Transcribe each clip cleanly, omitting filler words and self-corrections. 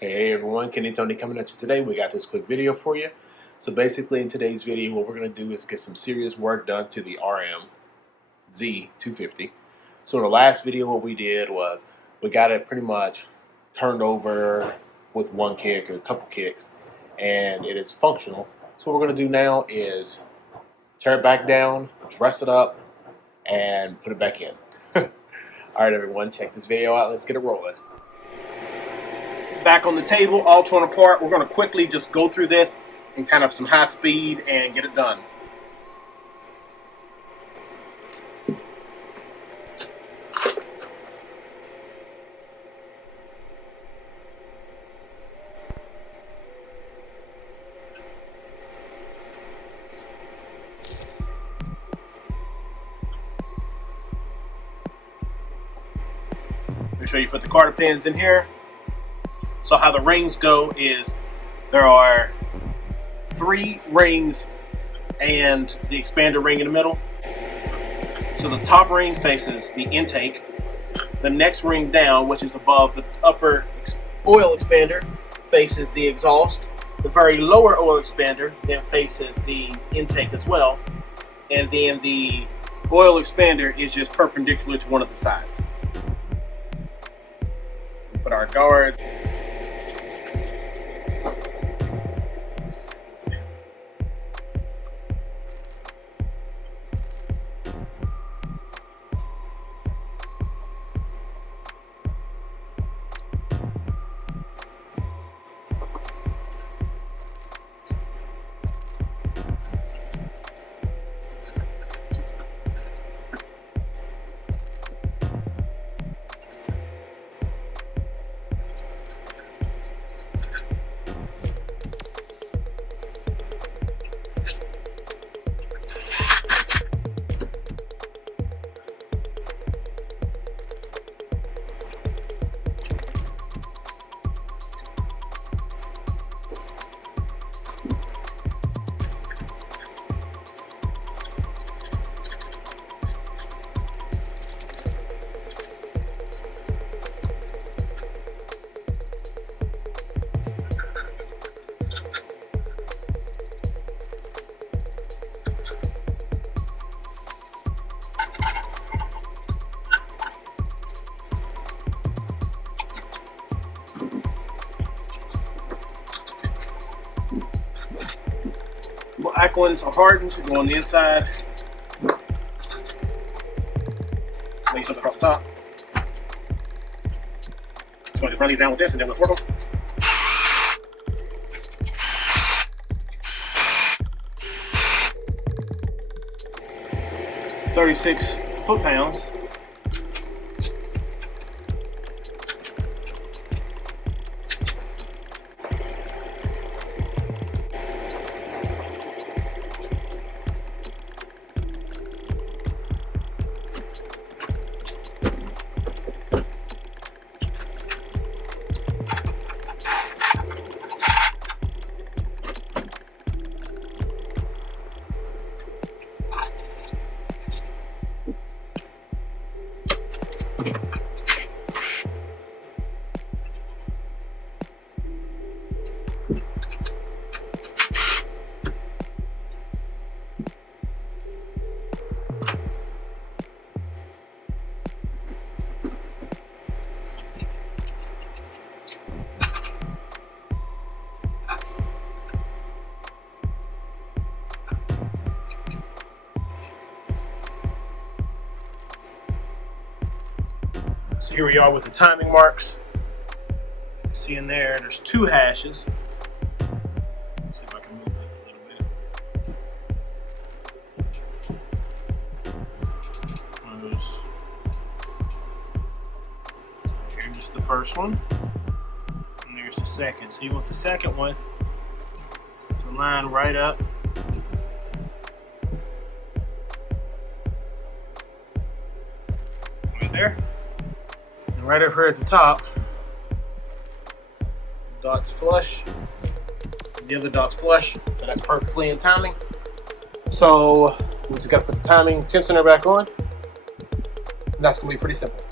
Hey everyone, Kenny Tony coming at you today. We got this quick video for you. So basically in today's video, what we're going to do is get some serious work done to the RMZ250. So in the last video, what we did was we got it pretty much turned over with one kick or a couple kicks, and it is functional. So what we're going to do now is tear it back down, dress it up, and put it back in. Alright everyone, check this video out. Let's get it rolling. Back on the table, all torn apart. We're going to quickly just go through this in kind of some high speed and get it done. Make sure you put the carter pins in here. So how the rings go is there are 3 rings and the expander ring in the middle. So the top ring faces the intake. The next ring down, which is above the upper oil expander, faces the exhaust. The very lower oil expander then faces the intake as well. And then the oil expander is just perpendicular to one of the sides. Put our guards. Black ones are hardened, go on the inside. Make something across the top. So I just run these down with this and then we'll torque them. .36 foot-pounds. So here we are with the timing marks. See in there's 2 hashes. Let's see if I can move it a little bit. Here's just the first one, and there's the second. So you want the second one to line right up. Right there. Right up here at the top, dots flush, the other dots flush, so that's perfectly in timing. So we just got to put the timing tensioner back on, and that's going to be pretty simple.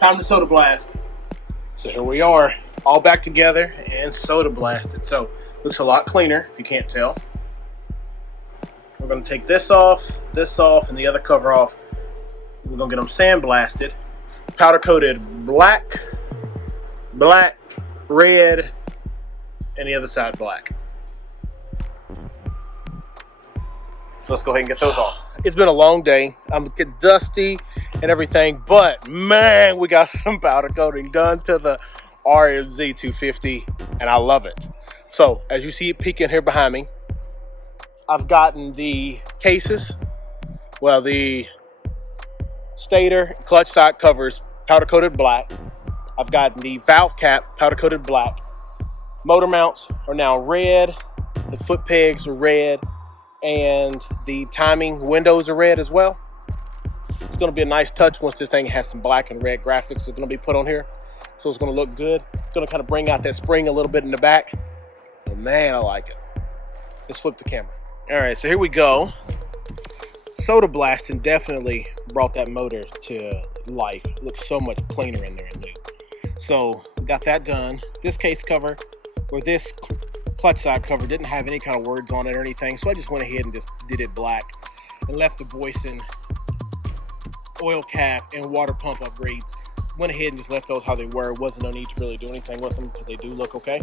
Time to soda blast. So here we are, all back together and soda blasted. So looks a lot cleaner if you can't tell. We're gonna take this off, and the other cover off. We're gonna get them sandblasted, powder coated black, red, and the other side black. So let's go ahead and get those off. It's been a long day. I'm getting dusty and everything, but man, we got some powder coating done to the RMZ250, and I love it. So as you see it peeking here behind me, I've gotten the cases, well, the stator clutch side covers powder coated black. I've gotten the valve cap powder coated black. Motor mounts are now red. The foot pegs are red, and the timing windows are red as well. It's going to be a nice touch once this thing has some black and red graphics that are going to be put on here. So it's going to look good. It's going to kind of bring out that spring a little bit in the back. But man, I like it. Let's flip the camera. All right, so here we go. Soda blasting definitely brought that motor to life. It looks so much cleaner in there and new. So we got that done. This case cover, or this clutch side cover, didn't have any kind of words on it or anything, so I just went ahead and just did it black and left the Boyson oil cap and water pump upgrades. Went ahead and just left those how they were. Wasn't no need to really do anything with them because they do look okay.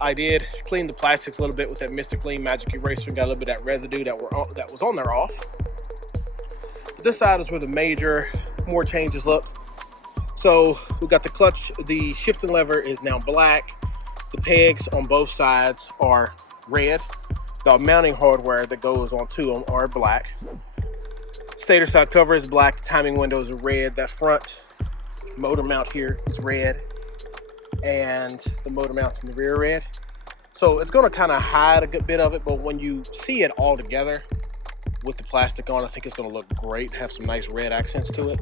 I did clean the plastics a little bit with that Mr. Clean Magic Eraser and got a little bit of that residue that was on there off. But this side is where the more changes look. So we got the clutch, the shifting lever is now black. The pegs on both sides are red. The mounting hardware that goes on to them are black. Stator side cover is black. The timing windows are red. That front motor mount here is red, and the motor mounts in the rear are red. So it's going to kind of hide a good bit of it, but when you see it all together with the plastic on, I think it's going to look great. Have some nice red accents to it.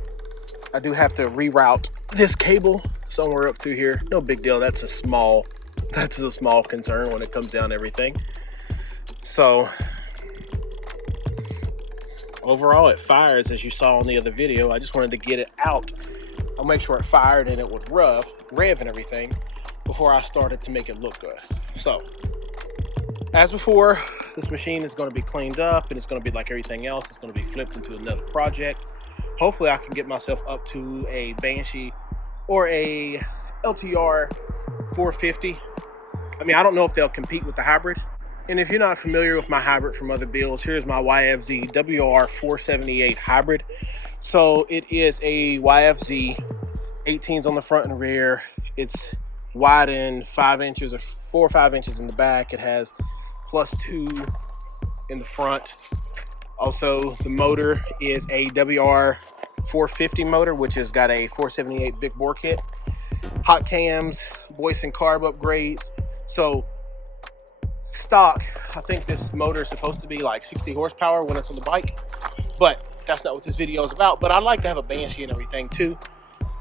I do have to reroute this cable somewhere up through here. No big deal. That's a small concern when it comes down to everything. So overall, it fires, as you saw in the other video. I just wanted to get it out. I'll make sure it fired and it would rev and everything before I started to make it look good. So as before, this machine is going to be cleaned up, and it's going to be like everything else. It's going to be flipped into another project. Hopefully I can get myself up to a Banshee or a LTR 450. I mean, I don't know if they'll compete with the hybrid. And if you're not familiar with my hybrid from other builds, here's my YFZ WR478 hybrid. So it is a YFZ, 18s on the front and rear. It's widened 5 inches or 4 or 5 inches in the back. It has +2 in the front. Also, the motor is a WR450 motor, which has got a 478 big bore kit. Hot cams, Boyson carb upgrades. So stock, I think this motor is supposed to be like 60 horsepower when it's on the bike, but that's not what this video is about. But I like to have a Banshee and everything too.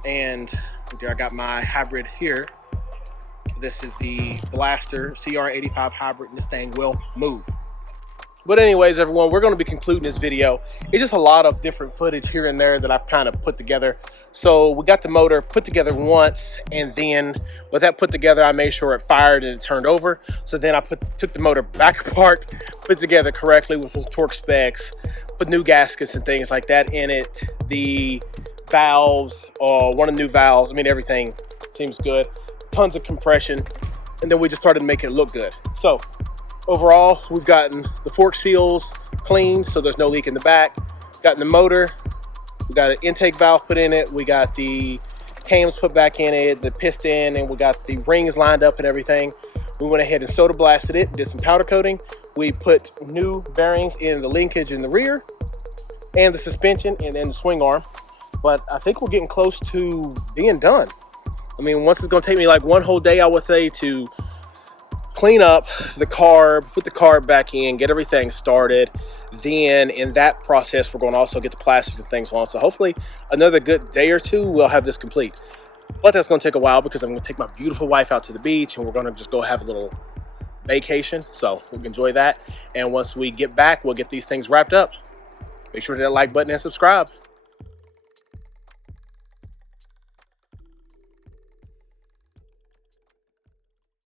And there I got my hybrid here. This is the Blaster CR85 hybrid, and this thing will move. But anyways, everyone, we're going to be concluding this video. It's just a lot of different footage here and there that I've kind of put together. So we got the motor put together once, and then with that put together, I made sure it fired and it turned over. So then I took the motor back apart, put it together correctly with some torque specs, put new gaskets and things like that in it. The valves, one of the new valves, I mean, everything seems good. Tons of compression, and then we just started making it look good. So overall, we've gotten the fork seals cleaned, so there's no leak in the back. Gotten the motor, we got an intake valve put in it, we got the cams put back in it, the piston, and we got the rings lined up and everything. We went ahead and soda blasted it, did some powder coating. We put new bearings in the linkage in the rear, and the suspension, and then the swing arm. But I think we're getting close to being done. I mean, once it's going to take me like one whole day, I would say, to clean up the carb, put the carb back in, get everything started. Then in that process, we're going to also get the plastics and things on. So hopefully another good day or two, we'll have this complete. But that's going to take a while because I'm going to take my beautiful wife out to the beach, and we're going to just go have a little vacation. So we'll enjoy that. And once we get back, we'll get these things wrapped up. Make sure to hit that like button and subscribe.